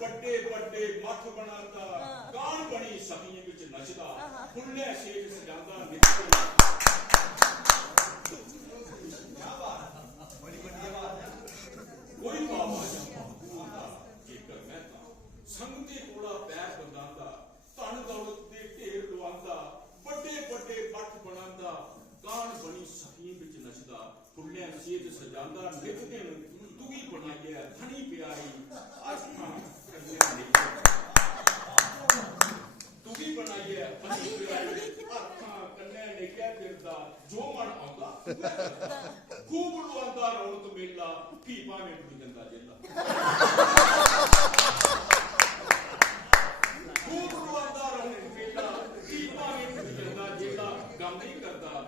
ਵੱਡੇ ਵੱਡੇ ਮੱਠ ਬਣਾਉਂਦਾ ਕਾਣ ਬਣੀ ਸਖੀਆਂ ਵਿੱਚ ਨੱਚਦਾ ਫੁੱਲੇ ਸ਼ੇਖ ਸਜਾਉਂਦਾ ਨਿੱਤਰ ਕੋਈ ਬਾਬਾ ਜਾਂਦਾ ਜੇਕਰ ਮੈਂ ਤਾਂ ਸੰਗਤੇ ਕੋਲਾ ਪੈਰ ਬੰਦਾਂਦਾ ਧਨ ਦੌਲਤ ਦੇ ਢੇਰ ਲਵਾਉਂਦਾ ਵੱਡੇ ਵੱਡੇ ਮੱਠ ਬਣਾਉਂਦਾ ਕਾਣ ਬਣੀ ਸਖੀਆਂ ਵਿੱਚ ਨੱਚਦਾ ਫੁੱਲੇ ਸ਼ੇਖ ਸਜਾਉਂਦਾ ਨਿੱਤ ਦਿਨ ਤੁਗੀ ਬਣਾਈਏ ਧਣੀ ਪਿਆਰੀ ਆਸਮਾਂ ਕੰਨਿਆ ਨਿੱਕਰ ਤੁਗੀ ਬਣਾਈਏ ਧਣੀ ਪਿਆਰੀ ਆਸਮਾਂ ਕੰਨਿਆ ਨਿੱਕਿਆ ਫਿਰਦਾ ਜੋ ਮਨ ਆਉਂਦਾ ਖੂਬ ਲਵਾਉਂਦਾ ਰੌਣਕ ਮੇਲਾ ਭੀ ਭਾਵੇਂ ਕੁੜੀ ਗੰਦਾ ਜੇਲਾ ਖੂਬ ਲਵਾਉਂਦਾ ਰੌਣਕ ਮੇਲਾ ਭੀ ਭਾਵੇਂ ਕੁੜੀ ਗੰਦਾ ਜੇਲਾ ਗਮ ਨਹੀਂ ਕਰਦਾ